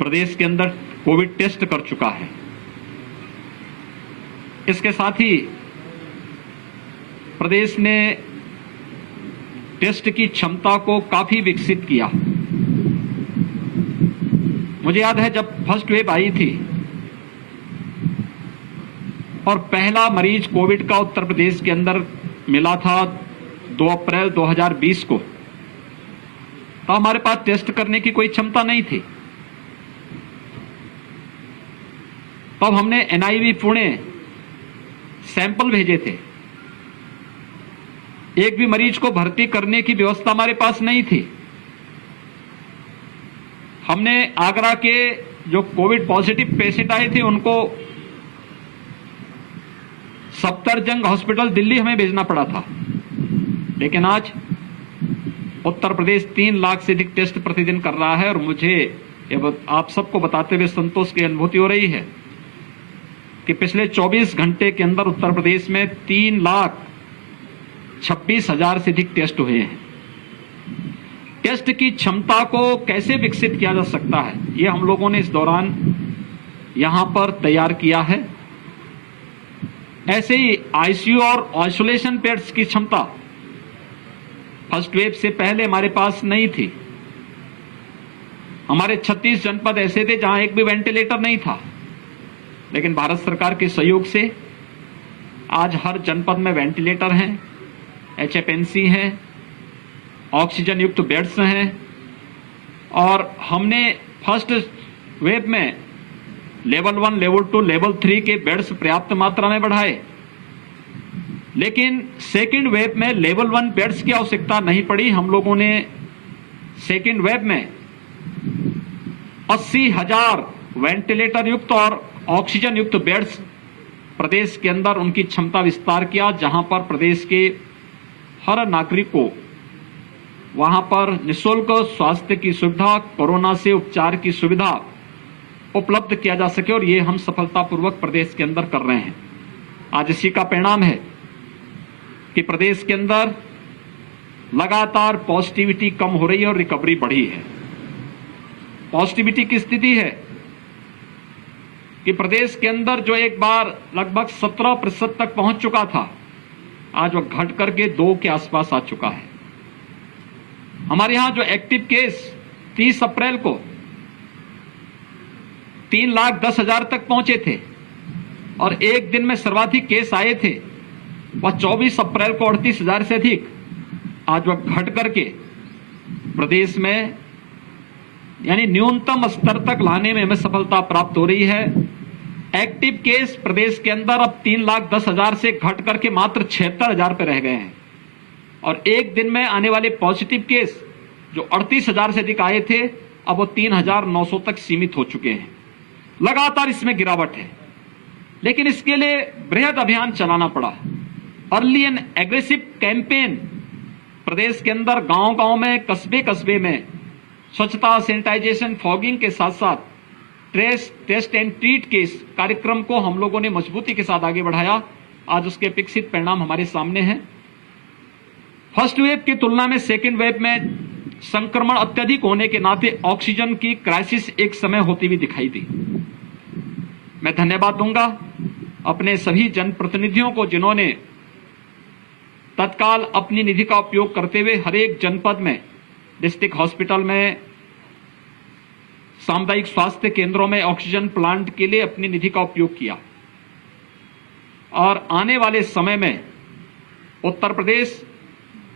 प्रदेश के अंदर Covid test कर चुका है। इसके साथ ही प्रदेश ने टेस्ट की क्षमता को काफी विकसित किया। मुझे याद है जब फर्स्ट वेव आई थी और पहला मरीज कोविड का उत्तर प्रदेश के अंदर मिला था 2 अप्रैल 2020 को, तो हमारे पास टेस्ट करने की कोई क्षमता नहीं थी। तब हमने एनआईवी पुणे सैंपल भेजे थे। एक भी मरीज को भर्ती करने की व्यवस्था हमारे पास नहीं थी। हमने आगरा के जो कोविड पॉजिटिव पेशेंट आए थे उनको सफदरजंग हॉस्पिटल दिल्ली हमें भेजना पड़ा था, लेकिन आज उत्तर प्रदेश 3 लाख से अधिक टेस्ट प्रतिदिन कर रहा है। और मुझे आप सबको बताते हुए संतोष की अनुभूति हो रही है कि पिछले 24 घंटे के अंदर उत्तर प्रदेश में 3,26,000 से अधिक टेस्ट हुए हैं। टेस्ट की क्षमता को कैसे विकसित किया जा सकता है, ये हम लोगों ने इस दौरान यहां पर तैयार किया है। ऐसे ही आईसीयू और आइसोलेशन बेड्स की क्षमता फर्स्ट वेव से पहले हमारे पास नहीं थी। हमारे 36 जनपद ऐसे थे जहां एक भी वेंटिलेटर नहीं था, लेकिन भारत सरकार के सहयोग से आज हर जनपद में वेंटिलेटर हैं, एचएफएनसी हैं, ऑक्सीजन युक्त बेड्स हैं। और हमने फर्स्ट वेव में लेवल 1, लेवल 2, लेवल 3 के बेड्स पर्याप्त मात्रा में बढ़ाए, लेकिन सेकेंड वेव में लेवल 1 बेड्स की आवश्यकता नहीं पड़ी। हम लोगों ने सेकेंड वेव में 80,000 वेंटिलेटर युक्त और ऑक्सीजन युक्त बेड्स प्रदेश के अंदर उनकी क्षमता विस्तार किया, जहां पर प्रदेश के हर नागरिक को वहां पर निःशुल्क स्वास्थ्य की सुविधा, कोरोना से उपचार की सुविधा उपलब्ध किया जा सके, और ये हम सफलतापूर्वक प्रदेश के अंदर कर रहे हैं। आज इसी का परिणाम है कि प्रदेश के अंदर लगातार पॉजिटिविटी कम हो रही है और रिकवरी बढ़ी है। पॉजिटिविटी की स्थिति है कि प्रदेश के अंदर जो एक बार लगभग 17% तक पहुंच चुका था, आज वह घट करके 2 के आसपास आ चुका है। हमारे यहां जो एक्टिव केस 30 अप्रैल को 3,10,000 तक पहुंचे थे और एक दिन में सर्वाधिक केस आए थे वह 24 अप्रैल को 38,000 से अधिक, आज वह घट करके प्रदेश में यानी न्यूनतम स्तर तक लाने में हमें सफलता प्राप्त हो रही है। एक्टिव केस प्रदेश के अंदर अब 3,10,000 से घट करके मात्र 76,000 पे रह गए हैं, और एक दिन में आने वाले पॉजिटिव केस जो 38,000 से अधिक आए थे अब वो 3,900 तक सीमित हो चुके हैं। लगातार इसमें गिरावट है, लेकिन इसके लिए बृहद अभियान चलाना पड़ा। अर्ली एंड एग्रेसिव कैंपेन प्रदेश के अंदर गांव-गांव में, कस्बे-कस्बे में स्वच्छता, सैनिटाइजेशन, फॉगिंग के साथ साथ ट्रेस, टेस्ट एंड ट्रीट के इस कार्यक्रम को हम लोगों ने मजबूती के साथ आगे बढ़ाया। आज उसके विकसित परिणाम हमारे सामने हैं। फर्स्ट वेव की तुलना में सेकेंड वेव में संक्रमण अत्यधिक होने के नाते ऑक्सीजन की क्राइसिस एक समय होती हुई दिखाई दी। मैं धन्यवाद दूंगा अपने सभी जनप्रतिनिधियों को जिन्होंने तत्काल अपनी निधि का उपयोग करते हुए हर एक जनपद में, डिस्ट्रिक्ट हॉस्पिटल में, सामुदायिक स्वास्थ्य केंद्रों में ऑक्सीजन प्लांट के लिए अपनी निधि का उपयोग किया। और आने वाले समय में उत्तर प्रदेश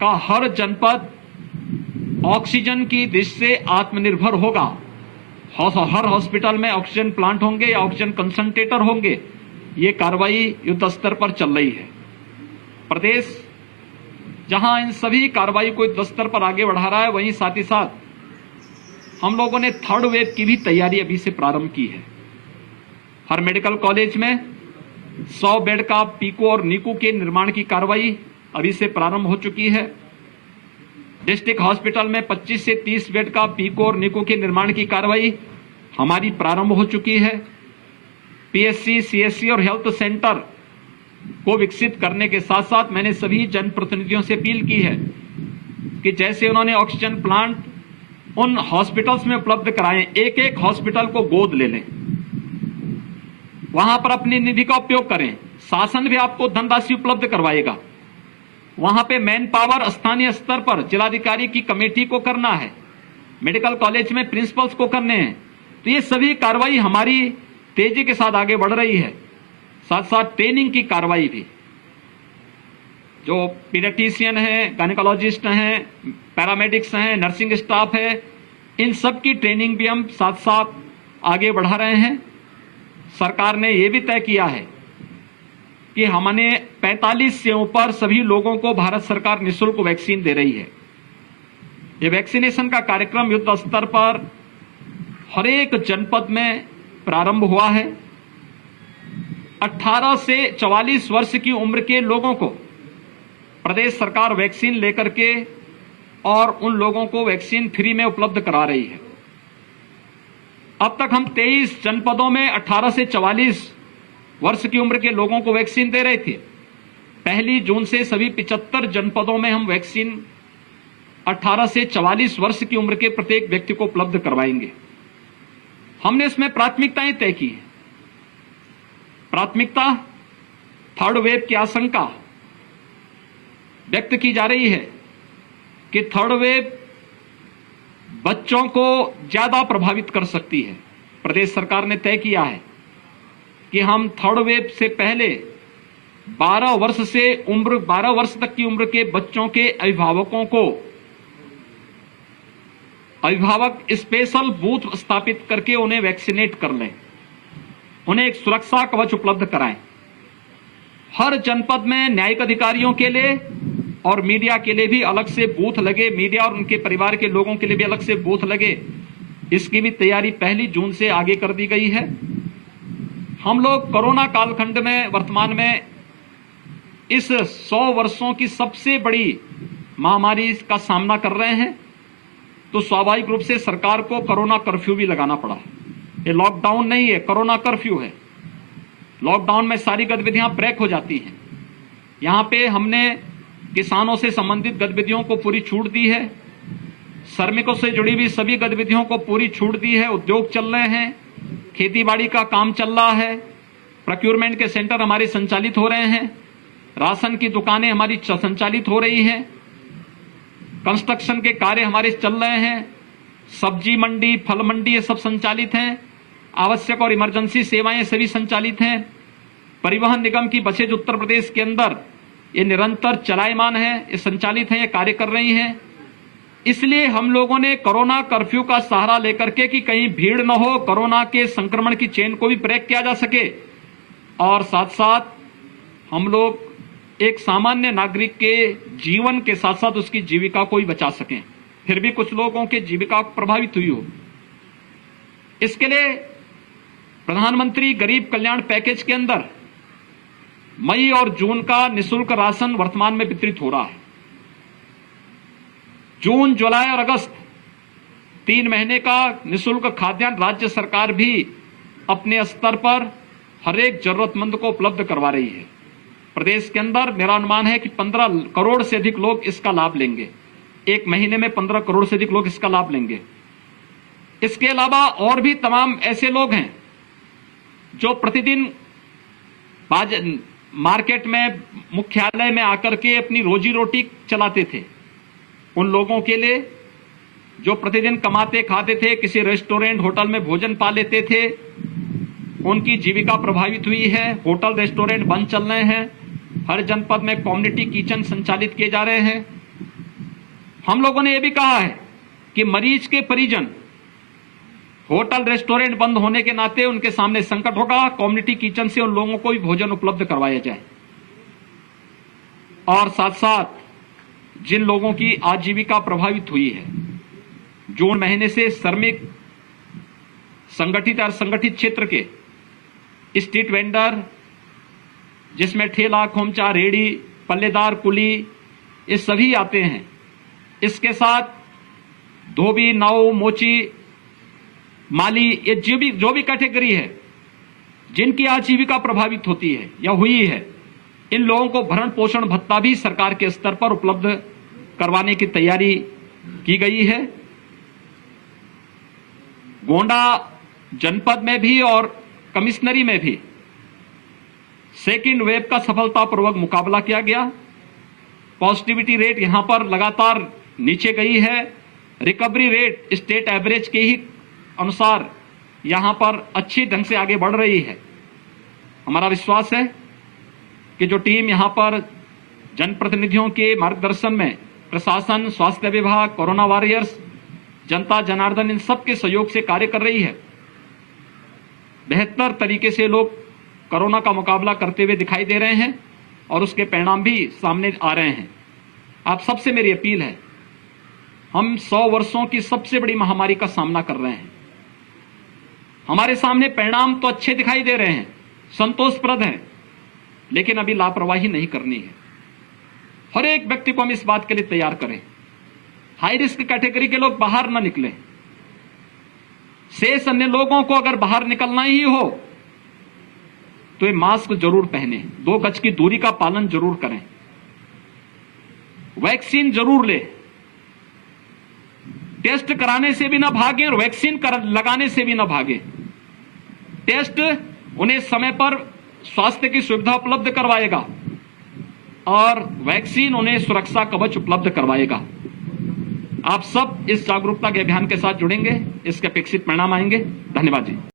का हर जनपद ऑक्सीजन की दृष्टि से आत्मनिर्भर होगा। हर हॉस्पिटल में ऑक्सीजन प्लांट होंगे या ऑक्सीजन कंसंट्रेटर होंगे। ये कार्रवाई युद्ध स्तर पर चल रही है। प्रदेश जहां इन सभी कार्रवाई को युद्ध स्तर पर आगे बढ़ा रहा है, वहीं साथ ही साथ हम लोगों ने थर्ड वेव की भी तैयारी अभी से प्रारंभ की है। हर मेडिकल कॉलेज में 100 बेड का पीको और नीको के निर्माण की कार्रवाई अभी से प्रारंभ हो चुकी है। डिस्ट्रिक्ट हॉस्पिटल में 25 से 30 बेड का पीको और नीको के निर्माण की कार्रवाई हमारी प्रारंभ हो चुकी है। पीएससी, सीएससी और हेल्थ सेंटर को विकसित करने के साथ साथ मैंने सभी जनप्रतिनिधियों से अपील की है कि जैसे उन्होंने ऑक्सीजन प्लांट उन हॉस्पिटल्स में उपलब्ध कराएं, एक एक हॉस्पिटल को गोद ले लें, वहां पर अपनी निधि का उपयोग करें। शासन भी आपको धनराशि उपलब्ध करवाएगा। वहां पे मैन पावर स्थानीय स्तर पर जिलाधिकारी की कमेटी को करना है, मेडिकल कॉलेज में प्रिंसिपल्स को करने हैं। तो ये सभी कार्रवाई हमारी तेजी के साथ आगे बढ़ रही है। साथ साथ ट्रेनिंग की कार्रवाई भी, जो पीडियाट्रिशियन हैं, गायनेकोलॉजिस्ट हैं, पैरामेडिक्स हैं, नर्सिंग स्टाफ है, इन सब की ट्रेनिंग भी हम साथ साथ आगे बढ़ा रहे हैं। सरकार ने यह भी तय किया है कि हमने 45 से ऊपर सभी लोगों को भारत सरकार निःशुल्क वैक्सीन दे रही है। यह वैक्सीनेशन का कार्यक्रम युद्ध स्तर पर हर एक जनपद में प्रारंभ हुआ है। 18 से 44 वर्ष की उम्र के लोगों को प्रदेश सरकार वैक्सीन लेकर के और उन लोगों को वैक्सीन फ्री में उपलब्ध करा रही है। अब तक हम 23 जनपदों में 18 से 44 वर्ष की उम्र के लोगों को वैक्सीन दे रहे थे। 1 जून से सभी 75 जनपदों में हम वैक्सीन 18 से 44 वर्ष की उम्र के प्रत्येक व्यक्ति को उपलब्ध करवाएंगे। हमने इसमें प्राथमिकताएं तय की हैं। प्राथमिकता, थर्ड वेव की आशंका व्यक्त की जा रही है कि थर्ड वेव बच्चों को ज्यादा प्रभावित कर सकती है। प्रदेश सरकार ने तय किया है कि हम थर्ड वेव से पहले 12 वर्ष तक की उम्र के बच्चों के अभिभावक स्पेशल बूथ स्थापित करके उन्हें वैक्सीनेट कर लें, उन्हें एक सुरक्षा कवच उपलब्ध कराएं। हर जनपद में न्यायिक अधिकारियों के लिए और मीडिया के लिए भी अलग से बूथ लगे, मीडिया और उनके परिवार के लोगों के लिए भी अलग से बूथ लगे। इसकी भी तैयारी 1 जून से आगे कर दी गई है। हम लोग कोरोना कालखंड में वर्तमान में इस 100 वर्षों की सबसे बड़ी महामारी का सामना कर रहे हैं, तो स्वाभाविक रूप से सरकार को कोरोना कर्फ्यू भी लगाना पड़ा। ये लॉकडाउन नहीं है, कोरोना कर्फ्यू है। लॉकडाउन में सारी गतिविधियां ब्रेक हो जाती हैं। यहां पे हमने किसानों से संबंधित गतिविधियों को पूरी छूट दी है, श्रमिकों से जुड़ी हुई सभी गतिविधियों को पूरी छूट दी है। उद्योग चल रहे हैं, खेतीबाड़ी का काम चल रहा है, प्रोक्योरमेंट के सेंटर हमारे संचालित हो रहे हैं, राशन की दुकानें हमारी संचालित हो रही हैं, कंस्ट्रक्शन के कार्य हमारे चल रहे हैं, सब्जी मंडी, फल मंडी ये सब संचालित हैं, आवश्यक और इमरजेंसी सेवाएं सभी संचालित हैं। परिवहन निगम की बसेज उत्तर प्रदेश के अंदर ये निरंतर चलायमान है, ये संचालित हैं, ये कार्य कर रही हैं। इसलिए हम लोगों ने कोरोना कर्फ्यू का सहारा लेकर के कि कहीं भीड़ न हो, कोरोना के संक्रमण की चेन को भी ब्रेक किया जा सके और साथ साथ हम लोग एक सामान्य नागरिक के जीवन के साथ साथ उसकी जीविका को भी बचा सकें। फिर भी कुछ लोगों की जीविका प्रभावित हुई हो, इसके लिए प्रधानमंत्री गरीब कल्याण पैकेज के अंदर मई और जून का निःशुल्क राशन वर्तमान में वितरित हो रहा है। जून, जुलाई और अगस्त 3 महीने का निःशुल्क खाद्यान्न राज्य सरकार भी अपने स्तर पर हर एक जरूरतमंद को उपलब्ध करवा रही है। प्रदेश के अंदर मेरा अनुमान है कि 15 करोड़ से अधिक लोग इसका लाभ लेंगे। 1 महीने में 15 करोड़ से अधिक लोग इसका लाभ लेंगे। इसके अलावा और भी तमाम ऐसे लोग हैं जो प्रतिदिन मार्केट में, मुख्यालय में आकर के अपनी रोजी रोटी चलाते थे। उन लोगों के लिए जो प्रतिदिन कमाते खाते थे, किसी रेस्टोरेंट होटल में भोजन पा लेते थे, उनकी जीविका प्रभावित हुई है। होटल रेस्टोरेंट बंद चल रहे हैं। हर जनपद में कम्युनिटी किचन संचालित किए जा रहे हैं। हम लोगों ने यह भी कहा है कि मरीज के परिजन होटल रेस्टोरेंट बंद होने के नाते उनके सामने संकट होगा, कम्युनिटी किचन से उन लोगों को भी भोजन उपलब्ध करवाया जाए। और साथ साथ जिन लोगों की आजीविका प्रभावित हुई है, जून महीने से श्रमिक, संगठित और संगठित क्षेत्र के स्ट्रीट वेंडर, जिसमें ठेला, खोमचा, रेड़ी, पल्लेदार, कुली, ये सभी आते हैं। इसके साथ धोबी, नाव, मोची, माली, ये जो भी कैटेगरी है जिनकी आजीविका प्रभावित होती है या हुई है, इन लोगों को भरण पोषण भत्ता भी सरकार के स्तर पर उपलब्ध करवाने की तैयारी की गई है। गोंडा जनपद में भी और कमिश्नरी में भी सेकेंड वेव का सफलतापूर्वक मुकाबला किया गया। पॉजिटिविटी रेट यहां पर लगातार नीचे गई है। रिकवरी रेट स्टेट एवरेज के ही अनुसार यहां पर अच्छी ढंग से आगे बढ़ रही है। हमारा विश्वास है कि जो टीम यहां पर जनप्रतिनिधियों के मार्गदर्शन में प्रशासन, स्वास्थ्य विभाग, कोरोना वॉरियर्स, जनता जनार्दन इन सबके सहयोग से कार्य कर रही है, बेहतर तरीके से लोग कोरोना का मुकाबला करते हुए दिखाई दे रहे हैं और उसके परिणाम भी सामने आ रहे हैं। आप सबसे मेरी अपील है, हम 100 वर्षों की सबसे बड़ी महामारी का सामना कर रहे हैं। हमारे सामने परिणाम तो अच्छे दिखाई दे रहे हैं, संतोषप्रद हैं, लेकिन अभी लापरवाही नहीं करनी है। हर एक व्यक्ति को हम इस बात के लिए तैयार करें, हाई रिस्क कैटेगरी के लोग बाहर न निकलें। शेष अन्य लोगों को अगर बाहर निकलना ही हो तो ये मास्क जरूर पहने, 2 गज की दूरी का पालन जरूर करें, वैक्सीन जरूर ले, टेस्ट कराने से भी ना भागें और वैक्सीन लगाने से भी ना भागें। टेस्ट उन्हें समय पर स्वास्थ्य की सुविधा उपलब्ध करवाएगा और वैक्सीन उन्हें सुरक्षा कवच उपलब्ध करवाएगा। आप सब इस जागरूकता के अभियान के साथ जुड़ेंगे, इसके अपेक्षित परिणाम आएंगे। धन्यवाद जी।